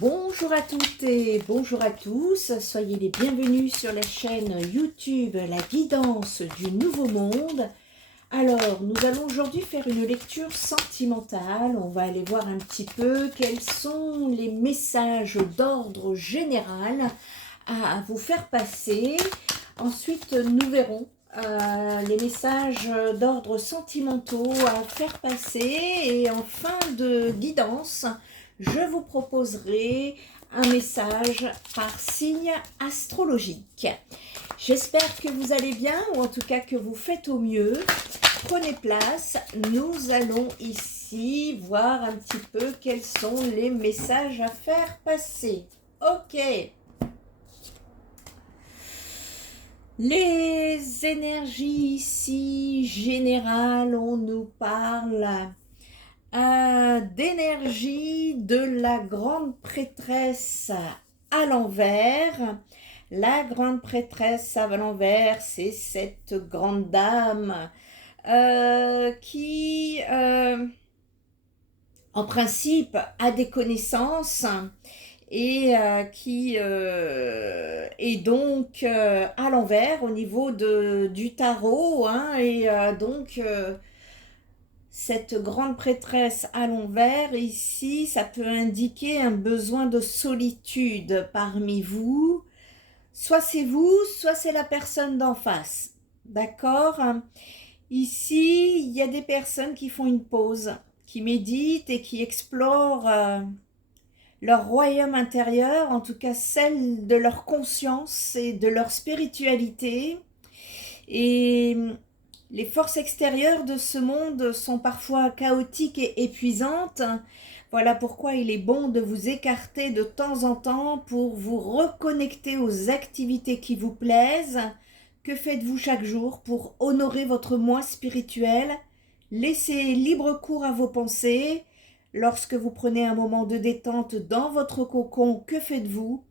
Bonjour à toutes et bonjour à tous, soyez les bienvenus sur la chaîne YouTube La Guidance du Nouveau Monde. Alors, nous allons aujourd'hui faire une lecture sentimentale, on va aller voir un petit peu quels sont les messages d'ordre général à vous faire passer. Ensuite, nous verrons les messages d'ordre sentimentaux à faire passer et en fin de guidance, je vous proposerai un message par signe astrologique. J'espère que vous allez bien, ou en tout cas que vous faites au mieux. Prenez place, nous allons ici voir un petit peu quels sont les messages à faire passer. Ok. Les énergies ici générales, on nous parle d'énergie de la grande prêtresse à l'envers. La grande prêtresse à l'envers, c'est cette grande dame qui, en principe, a des connaissances et qui est donc à l'envers au niveau du tarot, hein, et donc cette grande prêtresse à l'envers, ici, ça peut indiquer un besoin de solitude parmi vous. Soit c'est vous, soit c'est la personne d'en face. D'accord? Ici, il y a des personnes qui font une pause, qui méditent et qui explorent leur royaume intérieur, en tout cas celle de leur conscience et de leur spiritualité. Et les forces extérieures de ce monde sont parfois chaotiques et épuisantes. Voilà pourquoi il est bon de vous écarter de temps en temps pour vous reconnecter aux activités qui vous plaisent. Que faites-vous chaque jour pour honorer votre moi spirituel? Laissez libre cours à vos pensées. Lorsque vous prenez un moment de détente dans votre cocon, que faites-vous?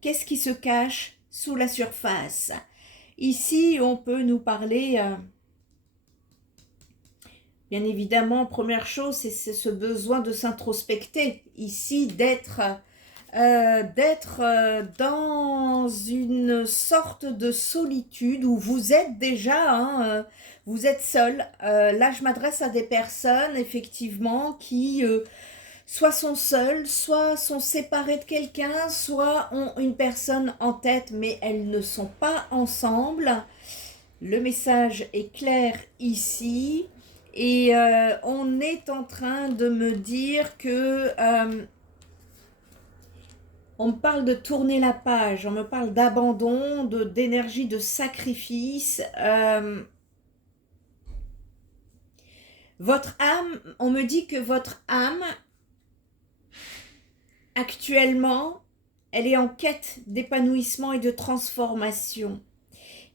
Qu'est-ce qui se cache sous la surface? Ici, on peut nous parler, bien évidemment, première chose, c'est ce besoin de s'introspecter, ici, d'être dans une sorte de solitude où vous êtes déjà, hein, vous êtes seul. Là, je m'adresse à des personnes, effectivement, qui soit sont seules, soit sont séparées de quelqu'un, soit ont une personne en tête, mais elles ne sont pas ensemble. Le message est clair ici et on est en train de me dire que on me parle de tourner la page, on me parle d'abandon, d'énergie, de sacrifice. Votre âme, on me dit que votre âme, actuellement, elle est en quête d'épanouissement et de transformation.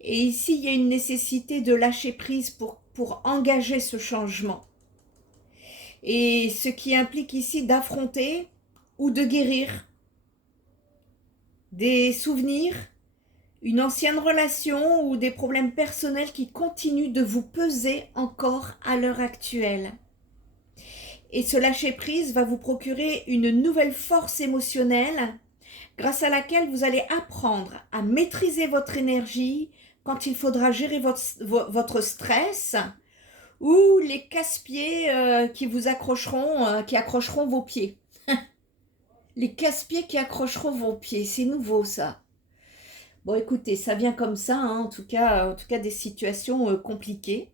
Et ici, il y a une nécessité de lâcher prise pour engager ce changement. Et ce qui implique ici d'affronter ou de guérir des souvenirs, une ancienne relation ou des problèmes personnels qui continuent de vous peser encore à l'heure actuelle. Et ce lâcher-prise va vous procurer une nouvelle force émotionnelle grâce à laquelle vous allez apprendre à maîtriser votre énergie quand il faudra gérer votre stress ou les casse-pieds qui vous accrocheront, qui accrocheront vos pieds. Les casse-pieds qui accrocheront vos pieds, c'est nouveau ça. Bon, écoutez, ça vient comme ça, hein, en tout cas des situations compliquées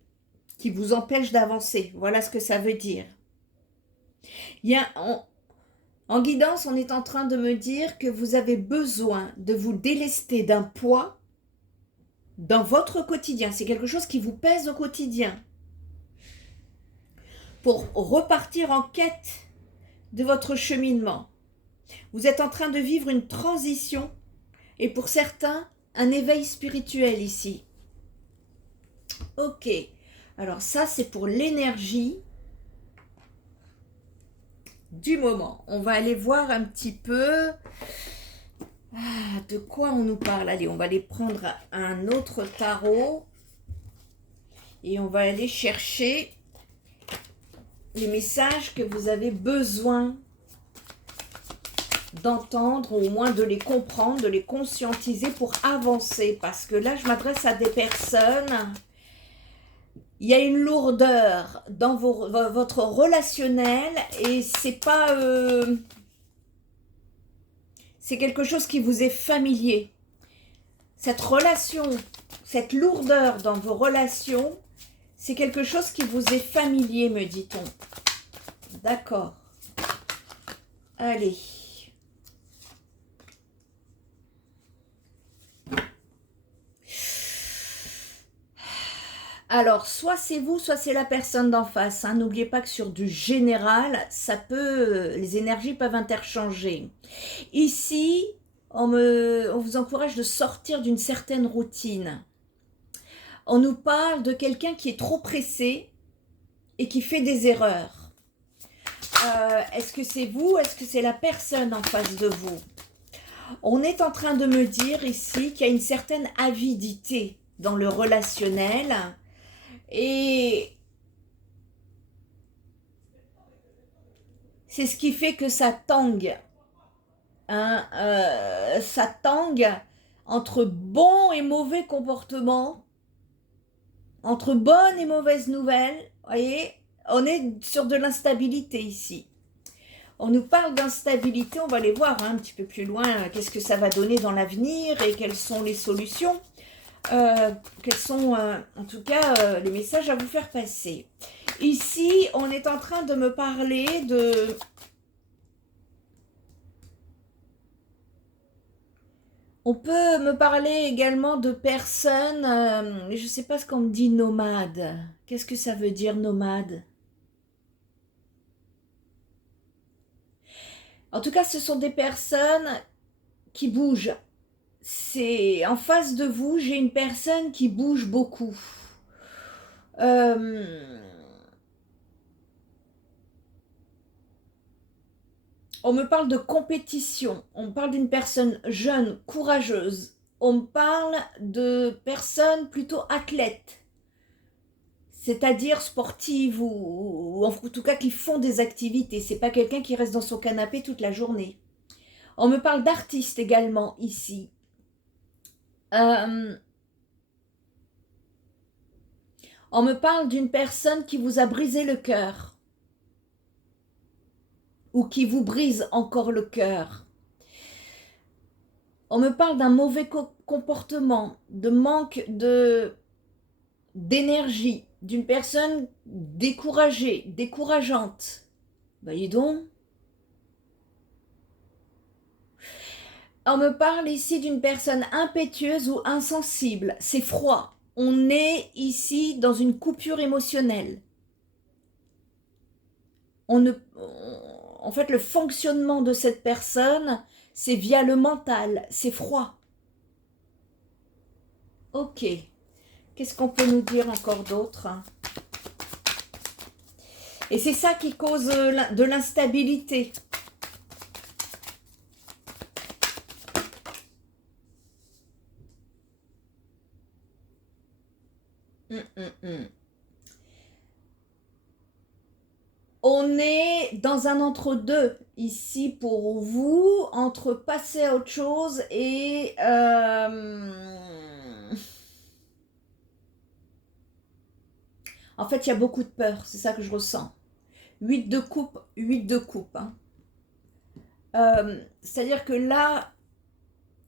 qui vous empêchent d'avancer. Voilà ce que ça veut dire. En guidance, on est en train de me dire que vous avez besoin de vous délester d'un poids dans votre quotidien. C'est quelque chose qui vous pèse au quotidien. Pour repartir en quête de votre cheminement. Vous êtes en train de vivre une transition et pour certains, un éveil spirituel ici. Ok, alors ça c'est pour l'énergie du moment. On va aller voir un petit peu de quoi on nous parle. Allez, on va aller prendre un autre tarot et on va aller chercher les messages que vous avez besoin d'entendre, ou au moins de les comprendre, de les conscientiser pour avancer. Parce que là, je m'adresse à des personnes, il y a une lourdeur dans votre relationnel et c'est pas... c'est quelque chose qui vous est familier. Cette relation, cette lourdeur dans vos relations, c'est quelque chose qui vous est familier, me dit-on. D'accord. Allez. Alors, soit c'est vous, soit c'est la personne d'en face. Hein. N'oubliez pas que sur du général, ça peut, les énergies peuvent interchanger. Ici, on vous encourage de sortir d'une certaine routine. On nous parle de quelqu'un qui est trop pressé et qui fait des erreurs. Est-ce que c'est vous? Est-ce que c'est la personne en face de vous? On est en train de me dire ici qu'il y a une certaine avidité dans le relationnel et c'est ce qui fait que ça tangue. Hein, ça tangue entre bon et mauvais comportements, entre bonnes et mauvaises nouvelles. Voyez, on est sur de l'instabilité ici. On nous parle d'instabilité, on va aller voir un petit peu plus loin qu'est-ce que ça va donner dans l'avenir et quelles sont les solutions, quels sont en tout cas les messages à vous faire passer. Ici, on est en train de me parler de... On peut me parler également de personnes, je ne sais pas ce qu'on me dit nomade. Qu'est-ce que ça veut dire nomade? En tout cas, ce sont des personnes qui bougent. C'est en face de vous, j'ai une personne qui bouge beaucoup. On me parle de compétition, on me parle d'une personne jeune, courageuse. On me parle de personnes plutôt athlètes, c'est-à-dire sportives ou en tout cas qui font des activités. C'est pas quelqu'un qui reste dans son canapé toute la journée. On me parle d'artistes également ici. On me parle d'une personne qui vous a brisé le cœur ou qui vous brise encore le cœur. On me parle d'un mauvais comportement, de manque d'énergie, d'une personne découragée, décourageante. Voyez donc. On me parle ici d'une personne impétueuse ou insensible. C'est froid. On est ici dans une coupure émotionnelle. En fait, le fonctionnement de cette personne, c'est via le mental. C'est froid. Ok. Qu'est-ce qu'on peut nous dire encore d'autre? Et c'est ça qui cause de l'instabilité. On est dans un entre-deux ici pour vous, entre passer à autre chose et... En fait, il y a beaucoup de peur, c'est ça que je ressens. 8 de coupe, 8 de coupe. Hein. C'est-à-dire que là,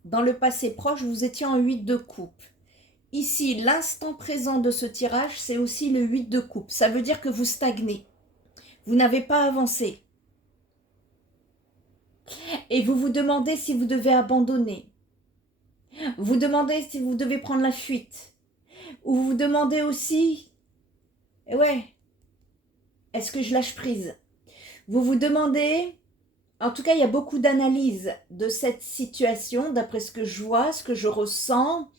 dans le passé proche, vous étiez en 8 de coupe. Ici, l'instant présent de ce tirage, c'est aussi le 8 de coupe. Ça veut dire que vous stagnez. Vous n'avez pas avancé. Et vous vous demandez si vous devez abandonner. Vous demandez si vous devez prendre la fuite. Ou vous vous demandez aussi, ouais, est-ce que je lâche prise? Vous vous demandez, en tout cas, il y a beaucoup d'analyse de cette situation, d'après ce que je vois, ce que je ressens.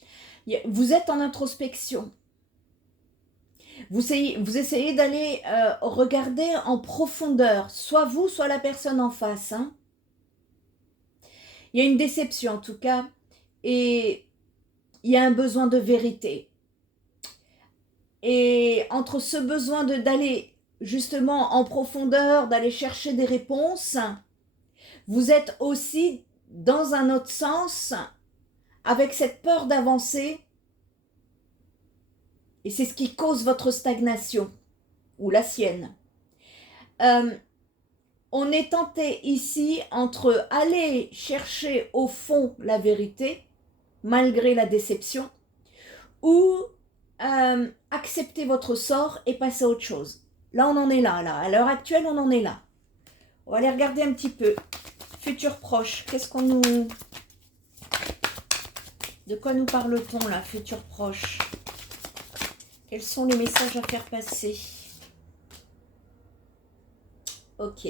Vous êtes en introspection. Vous essayez d'aller regarder en profondeur, soit vous, soit la personne en face. Hein. Il y a une déception en tout cas, et il y a un besoin de vérité. Et entre ce besoin d'aller justement en profondeur, d'aller chercher des réponses, Vous êtes aussi, dans un autre sens, avec cette peur d'avancer. Et c'est ce qui cause votre stagnation, ou la sienne. On est tenté ici entre aller chercher au fond la vérité, malgré la déception, ou accepter votre sort et passer à autre chose. Là, on en est là. À l'heure actuelle, on en est là. On va aller regarder un petit peu. Futur proche, qu'est-ce qu'on nous... De quoi nous parle-t-on là, futur proche? Quels sont les messages à faire passer? Ok.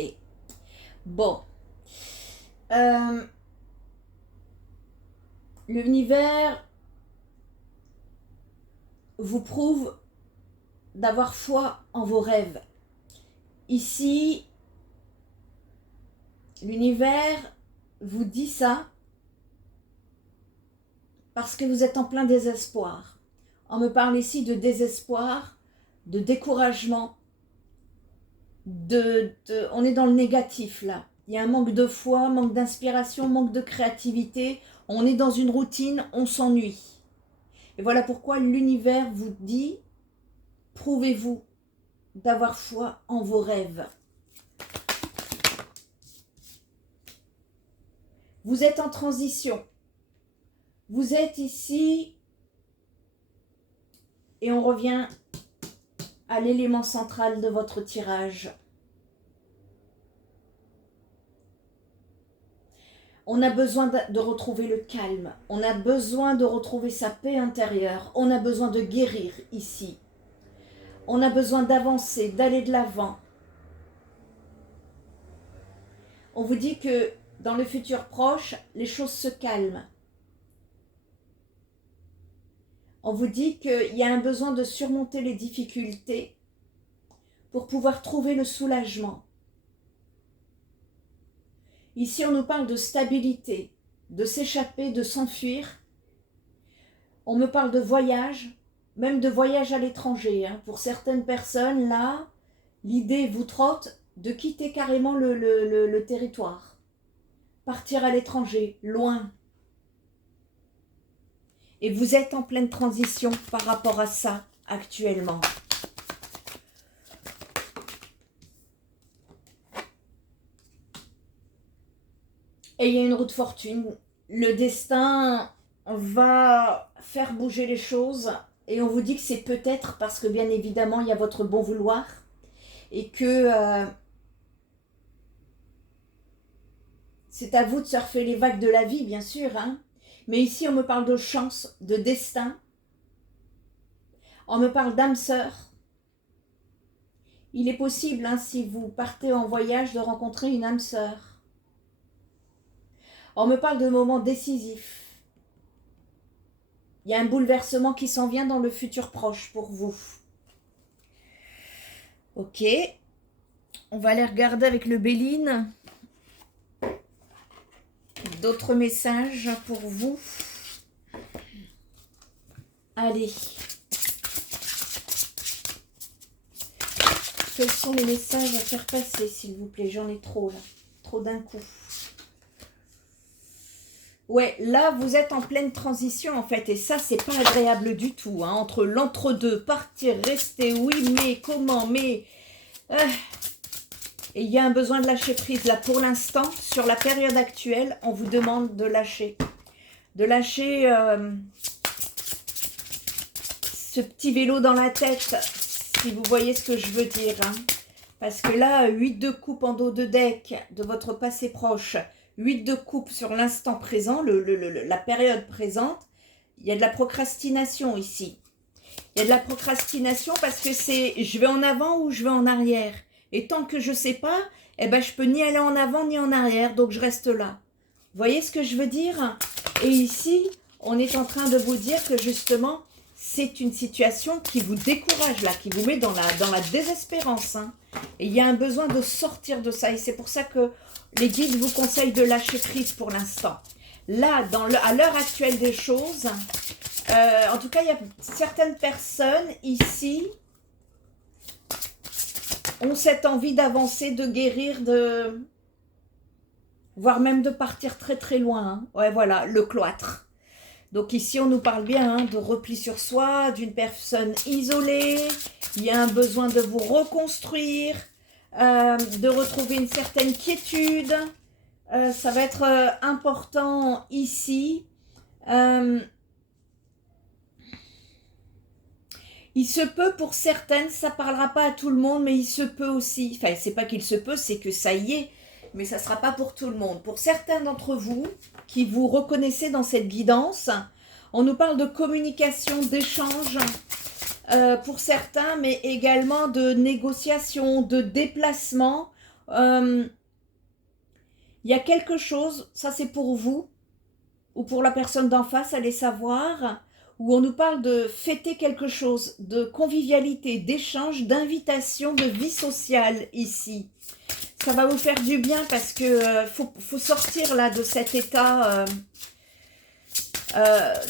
Bon. L'univers vous prouve d'avoir foi en vos rêves. Ici, l'univers vous dit ça parce que vous êtes en plein désespoir. On me parle ici de désespoir, de découragement, on est dans le négatif là. Il y a un manque de foi, manque d'inspiration, manque de créativité. On est dans une routine, on s'ennuie. Et voilà pourquoi l'univers vous dit, prouvez-vous d'avoir foi en vos rêves. Vous êtes en transition. Vous êtes ici et on revient à l'élément central de votre tirage. On a besoin de retrouver le calme. On a besoin de retrouver sa paix intérieure. On a besoin de guérir ici. On a besoin d'avancer, d'aller de l'avant. On vous dit que dans le futur proche, les choses se calment. On vous dit qu'il y a un besoin de surmonter les difficultés pour pouvoir trouver le soulagement. Ici, on nous parle de stabilité, de s'échapper, de s'enfuir. On me parle de voyage, même de voyage à l'étranger. Pour certaines personnes, là, l'idée vous trotte de quitter carrément le territoire. Partir à l'étranger, loin. Et vous êtes en pleine transition par rapport à ça actuellement. Et il y a une roue de fortune. Le destin va faire bouger les choses. Et on vous dit que c'est peut-être parce que bien évidemment, il y a votre bon vouloir. Et que c'est à vous de surfer les vagues de la vie, bien sûr. Mais ici, on me parle de chance, de destin. On me parle d'âme sœur. Il est possible, si vous partez en voyage, de rencontrer une âme sœur. On me parle de moments décisifs. Il y a un bouleversement qui s'en vient dans le futur proche pour vous. Ok. On va aller regarder avec le Béline. D'autres messages pour vous. Allez. Quels sont les messages à faire passer, s'il vous plaît? J'en ai trop, là. Trop d'un coup. Ouais, là, vous êtes en pleine transition, en fait. Et ça, c'est pas agréable du tout. Entre l'entre-deux, partir, rester, oui, mais, comment, mais... Et il y a un besoin de lâcher prise. Là, pour l'instant, sur la période actuelle, on vous demande de lâcher. De lâcher ce petit vélo dans la tête, si vous voyez ce que je veux dire. Parce que là, 8 de coupe en dos de deck de votre passé proche, 8 de coupe sur l'instant présent, la période présente, il y a de la procrastination ici. Il y a de la procrastination parce que c'est je vais en avant ou je vais en arrière. Et tant que je ne sais pas, je peux ni aller en avant ni en arrière, donc je reste là. Vous voyez ce que je veux dire? Et ici, on est en train de vous dire que justement, c'est une situation qui vous décourage là, qui vous met dans la désespérance. Et il y a un besoin de sortir de ça. Et c'est pour ça que les guides vous conseillent de lâcher prise pour l'instant. Là, à l'heure actuelle des choses, en tout cas, il y a certaines personnes ici ont cette envie d'avancer, de guérir, voire même de partir très très loin. Hein. Ouais, voilà, le cloître. Donc ici, on nous parle bien hein, de repli sur soi, d'une personne isolée. Il y a un besoin de vous reconstruire, de retrouver une certaine quiétude. Ça va être important ici. Il se peut pour certaines, ça ne parlera pas à tout le monde, mais il se peut aussi. Enfin, c'est pas qu'il se peut, c'est que ça y est. Mais ça ne sera pas pour tout le monde. Pour certains d'entre vous qui vous reconnaissez dans cette guidance, on nous parle de communication, d'échange pour certains, mais également de négociation, de déplacement. Il y a quelque chose, ça c'est pour vous, ou pour la personne d'en face, allez savoir, où on nous parle de fêter quelque chose, de convivialité, d'échange, d'invitation, de vie sociale ici. Ça va vous faire du bien parce que faut sortir là de cet état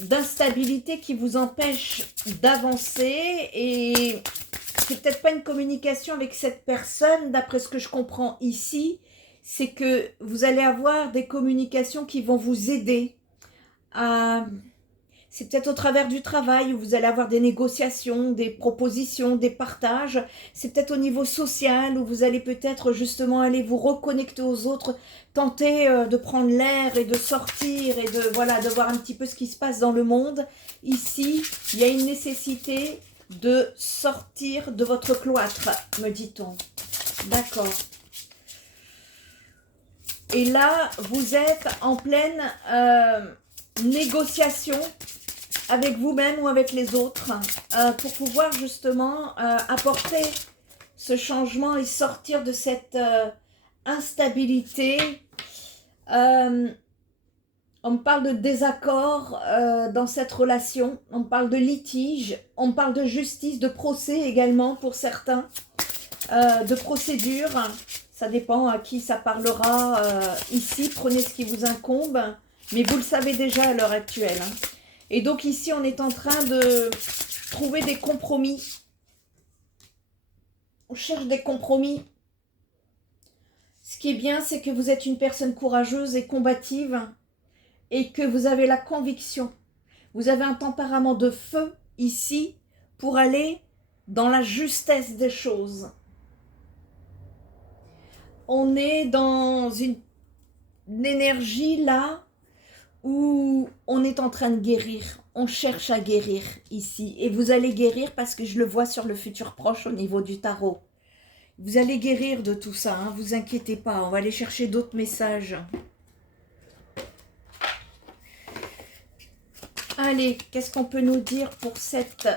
d'instabilité qui vous empêche d'avancer et c'est peut-être pas une communication avec cette personne d'après ce que je comprends ici, c'est que vous allez avoir des communications qui vont vous aider à... C'est peut-être au travers du travail où vous allez avoir des négociations, des propositions, des partages. C'est peut-être au niveau social où vous allez peut-être justement aller vous reconnecter aux autres, tenter de prendre l'air et de sortir et de, voilà, de voir un petit peu ce qui se passe dans le monde. Ici, il y a une nécessité de sortir de votre cloître, me dit-on. D'accord. Et là, vous êtes en pleine négociation avec vous-même ou avec les autres pour pouvoir justement apporter ce changement et sortir de cette instabilité. On me parle de désaccord dans cette relation, on me parle de litige, on me parle de justice, de procès également pour certains, de procédure. Ça dépend à qui ça parlera ici, prenez ce qui vous incombe, mais vous le savez déjà à l'heure actuelle. Hein. Et donc ici, on est en train de trouver des compromis. On cherche des compromis. Ce qui est bien, c'est que vous êtes une personne courageuse et combative et que vous avez la conviction. Vous avez un tempérament de feu ici pour aller dans la justesse des choses. On est dans une énergie là où on est en train de guérir, on cherche à guérir ici. Et vous allez guérir parce que je le vois sur le futur proche au niveau du tarot. Vous allez guérir de tout ça, hein, vous inquiétez pas, on va aller chercher d'autres messages. Allez, qu'est-ce qu'on peut nous dire pour cette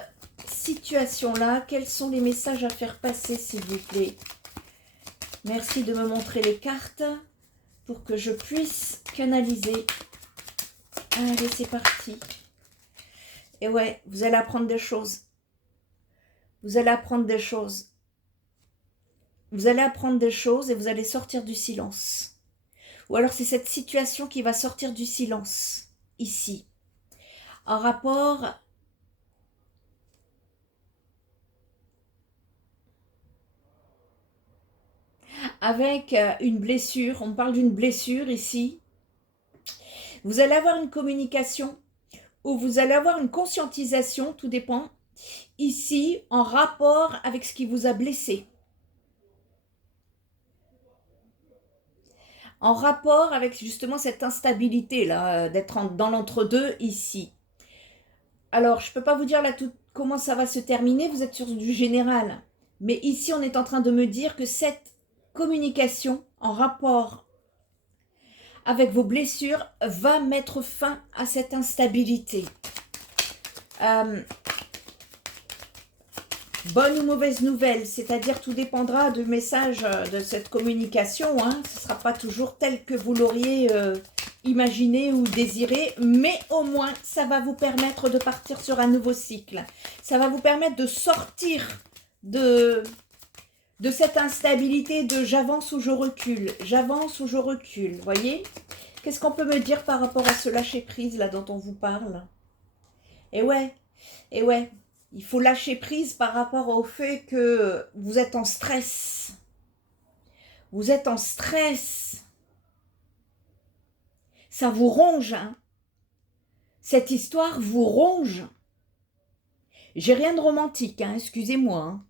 situation-là? Quels sont les messages à faire passer, s'il vous plaît? Merci de me montrer les cartes pour que je puisse canaliser. Allez, c'est parti. Et ouais, vous allez apprendre des choses. Vous allez apprendre des choses. Vous allez apprendre des choses et vous allez sortir du silence. Ou alors c'est cette situation qui va sortir du silence, ici. En rapport avec une blessure. On parle d'une blessure ici. Vous allez avoir une communication ou vous allez avoir une conscientisation, tout dépend, ici, en rapport avec ce qui vous a blessé. En rapport avec justement cette instabilité-là, d'être dans l'entre-deux ici. Alors, je ne peux pas vous dire là tout comment ça va se terminer, vous êtes sur du général. Mais ici, on est en train de me dire que cette communication en rapport avec vos blessures va mettre fin à cette instabilité. Bonne ou mauvaise nouvelle, c'est-à-dire tout dépendra du message de cette communication. Hein. Ce ne sera pas toujours tel que vous l'auriez imaginé ou désiré, mais au moins ça va vous permettre de partir sur un nouveau cycle. Ça va vous permettre de sortir de cette instabilité de j'avance ou je recule, j'avance ou je recule, voyez? Qu'est-ce qu'on peut me dire par rapport à ce lâcher-prise là dont on vous parle? Et ouais, il faut lâcher prise par rapport au fait que vous êtes en stress. Vous êtes en stress. Ça vous ronge, hein. Cette histoire vous ronge. J'ai rien de romantique, hein, excusez-moi. Hein.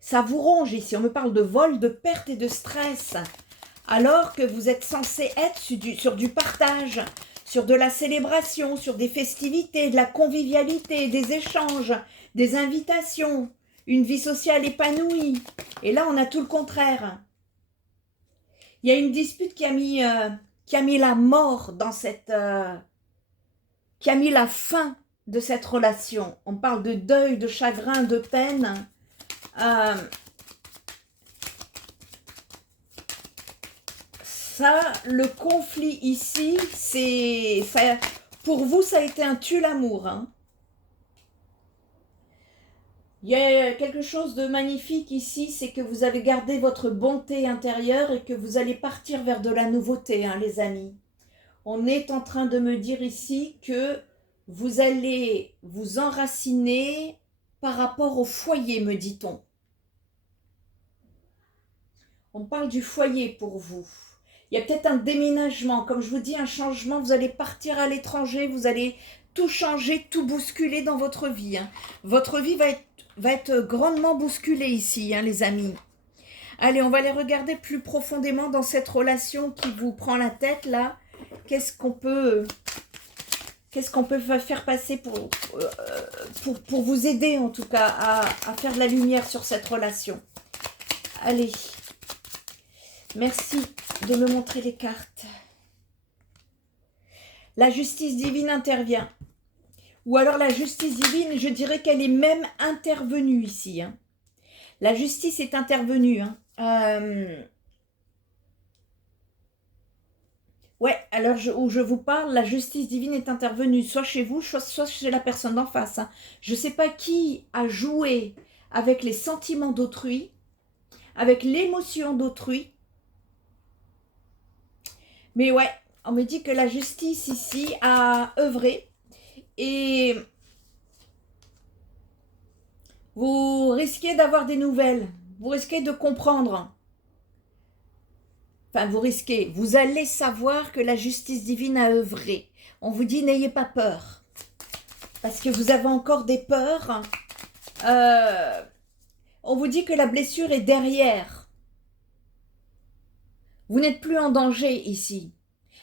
Ça vous ronge ici. On me parle de vol, de perte et de stress. Alors que vous êtes censé être sur du partage, sur de la célébration, sur des festivités, de la convivialité, des échanges, des invitations, une vie sociale épanouie. Et là, on a tout le contraire. Il y a une dispute qui a mis la mort dans cette... qui a mis la fin de cette relation. On parle de deuil, de chagrin, de peine. Ça, le conflit ici, pour vous, ça a été un tue-l'amour. Hein. Il y a quelque chose de magnifique ici, c'est que vous avez gardé votre bonté intérieure et que vous allez partir vers de la nouveauté, hein, les amis. On est en train de me dire ici que vous allez vous enraciner par rapport au foyer, me dit-on. On parle du foyer pour vous. Il y a peut-être un déménagement, comme je vous dis, un changement. Vous allez partir à l'étranger, vous allez tout changer, tout bousculer dans votre vie. Hein. Votre vie va être grandement bousculée ici, hein, les amis. Allez, on va aller regarder plus profondément dans cette relation qui vous prend la tête, là. Qu'est-ce qu'on peut faire passer pour vous aider, en tout cas, à faire de la lumière sur cette relation. Allez. Merci de me montrer les cartes. La justice divine intervient. Ou alors la justice divine, je dirais qu'elle est même intervenue ici. Hein. La justice est intervenue. Hein. Ouais, alors où je vous parle, la justice divine est intervenue, soit chez vous, soit chez la personne d'en face. Hein. Je ne sais pas qui a joué avec les sentiments d'autrui, avec l'émotion d'autrui. Mais ouais, on me dit que la justice ici a œuvré et vous risquez d'avoir des nouvelles, vous risquez de comprendre. Enfin, vous allez savoir que la justice divine a œuvré. On vous dit n'ayez pas peur, parce que vous avez encore des peurs. On vous dit que la blessure est derrière. Vous n'êtes plus en danger ici.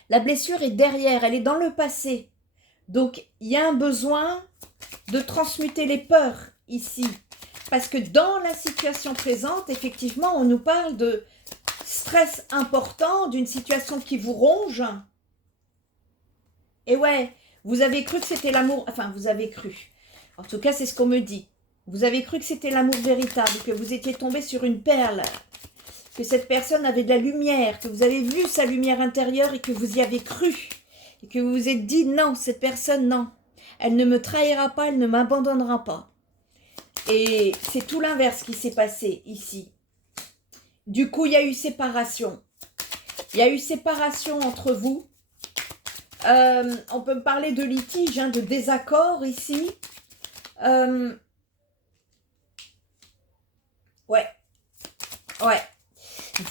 La blessure est derrière, elle est dans le passé. Donc, il y a un besoin de transmuter les peurs ici. Parce que dans la situation présente, effectivement, on nous parle de stress important, d'une situation qui vous ronge. Et ouais, vous avez cru que c'était l'amour... Enfin, vous avez cru. En tout cas, c'est ce qu'on me dit. Vous avez cru que c'était l'amour véritable, que vous étiez tombé sur une perle, que cette personne avait de la lumière, que vous avez vu sa lumière intérieure et que vous y avez cru. Et que vous vous êtes dit, non, cette personne, non. Elle ne me trahira pas, elle ne m'abandonnera pas. Et c'est tout l'inverse qui s'est passé ici. Du coup, il y a eu séparation. Il y a eu séparation entre vous. On peut me parler de litige, hein, de désaccord ici. Ouais.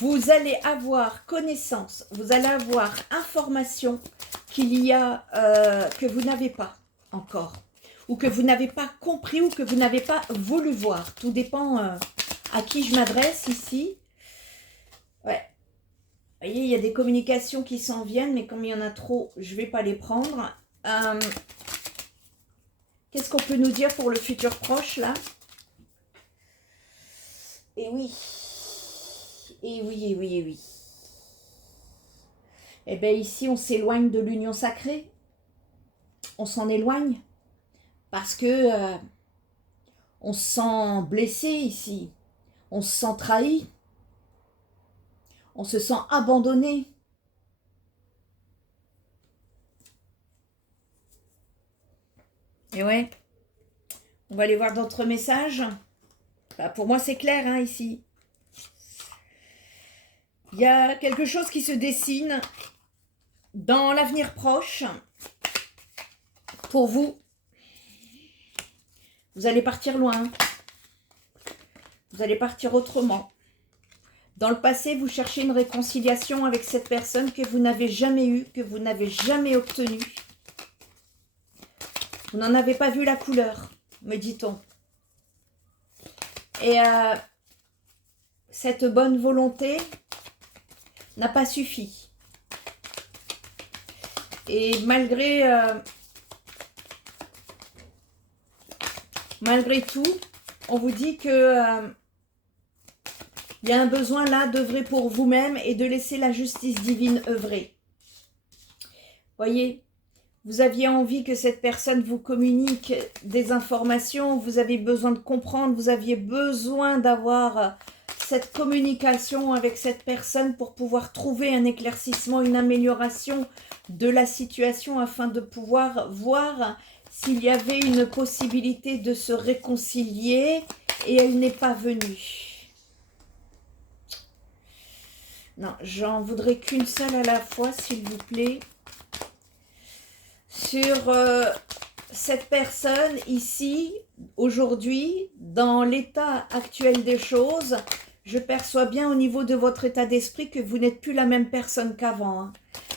Vous allez avoir connaissance, vous allez avoir information qu'il y a que vous n'avez pas encore, ou que vous n'avez pas compris, ou que vous n'avez pas voulu voir. Tout dépend à qui je m'adresse ici. Ouais. Vous voyez, il y a des communications qui s'en viennent, mais comme il y en a trop, je ne vais pas les prendre. Qu'est-ce qu'on peut nous dire pour le futur proche, là? Et oui. Et oui, et oui, et oui. Eh bien, ici, on s'éloigne de l'union sacrée. On s'en éloigne. Parce que on se sent blessé ici. On se sent trahi. On se sent abandonné. Et ouais. On va aller voir d'autres messages. Bah, pour moi, c'est clair, hein, ici. Il y a quelque chose qui se dessine dans l'avenir proche pour vous. Vous allez partir loin. Vous allez partir autrement. Dans le passé, vous cherchez une réconciliation avec cette personne que vous n'avez jamais eue, que vous n'avez jamais obtenue. Vous n'en avez pas vu la couleur, me dit-on. Et cette bonne volonté n'a pas suffi. Et malgré tout, on vous dit que il y a un besoin là d'œuvrer pour vous-même et de laisser la justice divine œuvrer. Voyez, vous aviez envie que cette personne vous communique des informations, vous avez besoin de comprendre, vous aviez besoin d'avoir cette communication avec cette personne pour pouvoir trouver un éclaircissement, une amélioration de la situation afin de pouvoir voir s'il y avait une possibilité de se réconcilier et elle n'est pas venue. Non, j'en voudrais qu'une seule à la fois, s'il vous plaît. Sur cette personne ici, aujourd'hui, dans l'état actuel des choses, je perçois bien au niveau de votre état d'esprit que vous n'êtes plus la même personne qu'avant. Hein.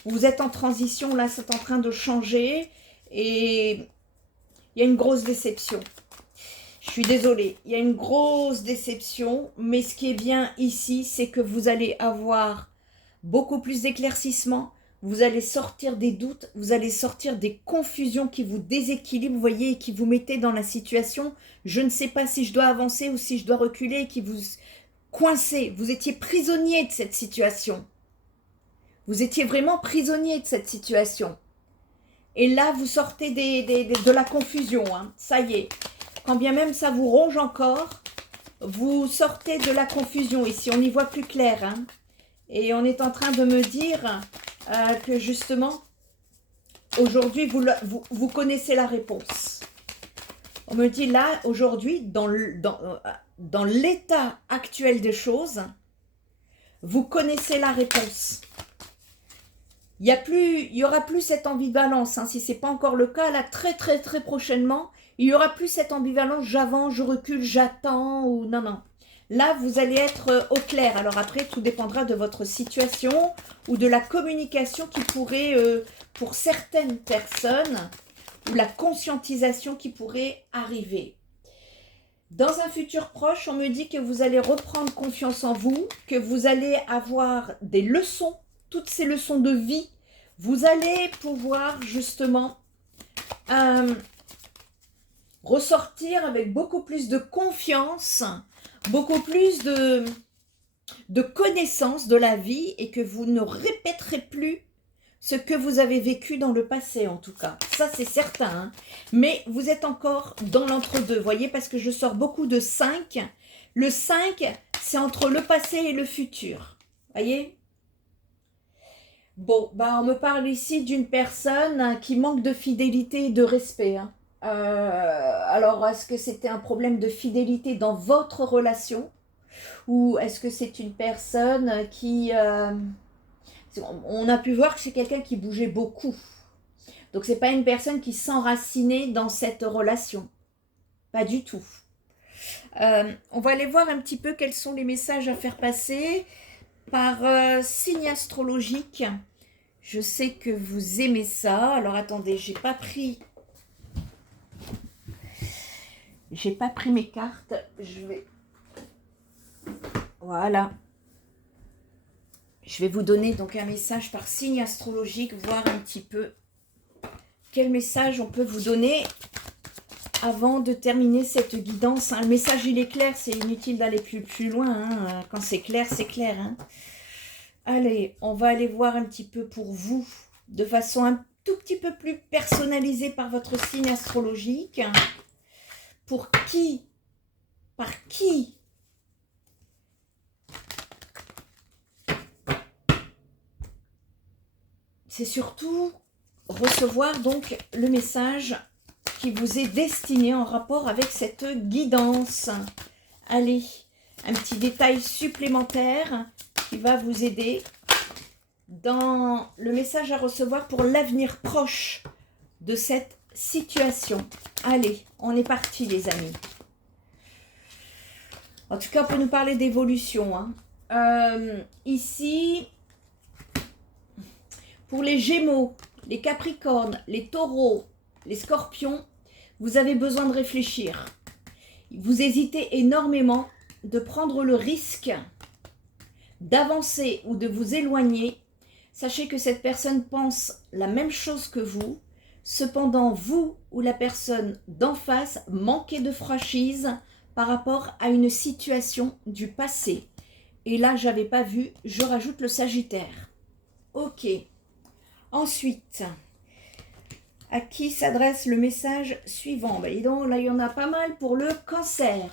Vous êtes en transition, là, c'est en train de changer et il y a une grosse déception. Je suis désolée, il y a une grosse déception, mais ce qui est bien ici, c'est que vous allez avoir beaucoup plus d'éclaircissement, vous allez sortir des doutes, vous allez sortir des confusions qui vous déséquilibrent, vous voyez, et qui vous mettaient dans la situation, je ne sais pas si je dois avancer ou si je dois reculer, qui vous coincez, vous étiez prisonnier de cette situation. Vous étiez vraiment prisonnier de cette situation. Et là, vous sortez de la confusion, hein. Ça y est. Quand bien même ça vous ronge encore, vous sortez de la confusion ici, on y voit plus clair. Hein. Et on est en train de me dire que justement, aujourd'hui, vous connaissez la réponse. On me dit là, aujourd'hui, dans l'état actuel des choses, vous connaissez la réponse. Il y aura plus cette ambivalence, hein, si ce n'est pas encore le cas, là, très prochainement, il n'y aura plus cette ambivalence, j'avance, je recule, j'attends, ou non, non. Là, vous allez être au clair. Alors après, tout dépendra de votre situation ou de la communication qui pourrait, pour certaines personnes, ou la conscientisation qui pourrait arriver. Dans un futur proche, on me dit que vous allez reprendre confiance en vous, que vous allez avoir des leçons, toutes ces leçons de vie. Vous allez pouvoir justement ressortir avec beaucoup plus de confiance, beaucoup plus de connaissance de la vie et que vous ne répéterez plus ce que vous avez vécu dans le passé en tout cas. Ça c'est certain. Hein. Mais vous êtes encore dans l'entre-deux, voyez, parce que je sors beaucoup de 5. Le 5, c'est entre le passé et le futur. Voyez ? Bon, bah on me parle ici d'une personne qui manque de fidélité et de respect. Hein. Alors, est-ce que c'était un problème de fidélité dans votre relation ou est-ce que c'est une personne qui... on a pu voir que c'est quelqu'un qui bougeait beaucoup. Donc, ce n'est pas une personne qui s'enracinait dans cette relation. Pas du tout. On va aller voir un petit peu quels sont les messages à faire passer par signe astrologique. Je sais que vous aimez ça. Alors, attendez, j'ai pas pris mes cartes. Je vais... Voilà. Je vais vous donner donc un message par signe astrologique, voir un petit peu quel message on peut vous donner avant de terminer cette guidance. Hein. Le message, il est clair, c'est inutile d'aller plus loin. Hein. Quand c'est clair, c'est clair. Hein. Allez, on va aller voir un petit peu pour vous, de façon un tout petit peu plus personnalisée par votre signe astrologique. Pour qui, par qui c'est surtout recevoir donc le message qui vous est destiné en rapport avec cette guidance. Allez, un petit détail supplémentaire qui va vous aider dans le message à recevoir pour l'avenir proche de cette situation. Allez, on est parti les amis. En tout cas, on peut nous parler d'évolution. Hein. Ici, pour les Gémeaux, les Capricornes, les Taureaux, les Scorpions, vous avez besoin de réfléchir. Vous hésitez énormément de prendre le risque d'avancer ou de vous éloigner. Sachez que cette personne pense la même chose que vous. Cependant, vous ou la personne d'en face manquez de franchise par rapport à une situation du passé. Et là, j'avais pas vu, je rajoute le Sagittaire. Ok. Ensuite, à qui s'adresse le message suivant? Ben, dis donc, là, il y en a pas mal pour le Cancer.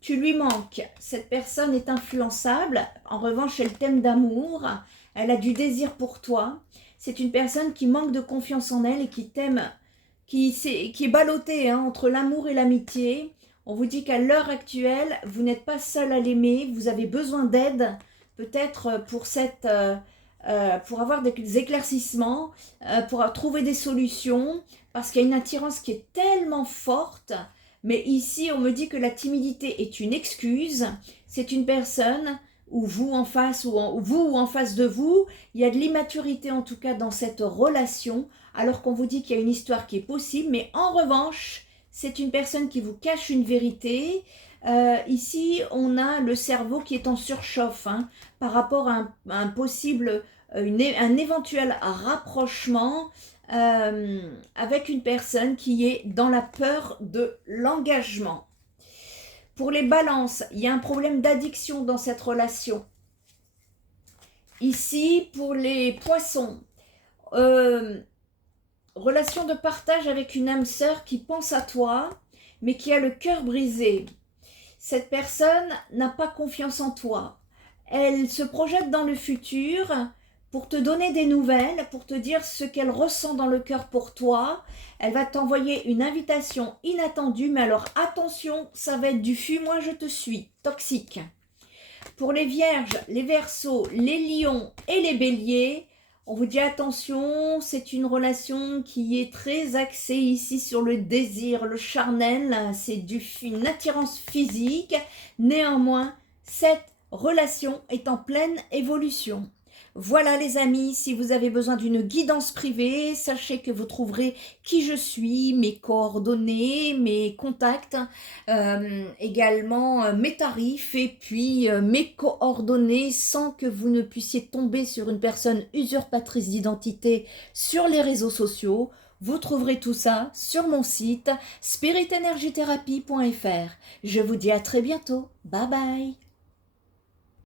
Tu lui manques. Cette personne est influençable. En revanche, elle t'aime d'amour. Elle a du désir pour toi. C'est une personne qui manque de confiance en elle et qui t'aime, qui est ballottée entre l'amour et l'amitié. On vous dit qu'à l'heure actuelle, vous n'êtes pas seul à l'aimer. Vous avez besoin d'aide, peut-être pour avoir des éclaircissements, pour trouver des solutions, parce qu'il y a une attirance qui est tellement forte. Mais ici, on me dit que la timidité est une excuse. C'est une personne ou vous en face, ou en face de vous, il y a de l'immaturité en tout cas dans cette relation, alors qu'on vous dit qu'il y a une histoire qui est possible, mais en revanche, c'est une personne qui vous cache une vérité. Ici, on a le cerveau qui est en surchauffe par rapport à un possible, un éventuel rapprochement avec une personne qui est dans la peur de l'engagement. Pour les balances, il y a un problème d'addiction dans cette relation. Ici, pour les poissons, relation de partage avec une âme sœur qui pense à toi, mais qui a le cœur brisé. Cette personne n'a pas confiance en toi. Elle se projette dans le futur pour te donner des nouvelles, pour te dire ce qu'elle ressent dans le cœur pour toi. Elle va t'envoyer une invitation inattendue, mais alors attention, ça va être du fuis-moi je te suis, toxique. Pour les vierges, les verseaux, les lions et les béliers, on vous dit attention, c'est une relation qui est très axée ici sur le désir, le charnel, c'est une attirance physique. Néanmoins, cette relation est en pleine évolution. Voilà les amis, si vous avez besoin d'une guidance privée, sachez que vous trouverez qui je suis, mes coordonnées, mes contacts, également mes tarifs et puis mes coordonnées sans que vous ne puissiez tomber sur une personne usurpatrice d'identité sur les réseaux sociaux. Vous trouverez tout ça sur mon site spiritenergitherapie.fr. Je vous dis à très bientôt. Bye bye.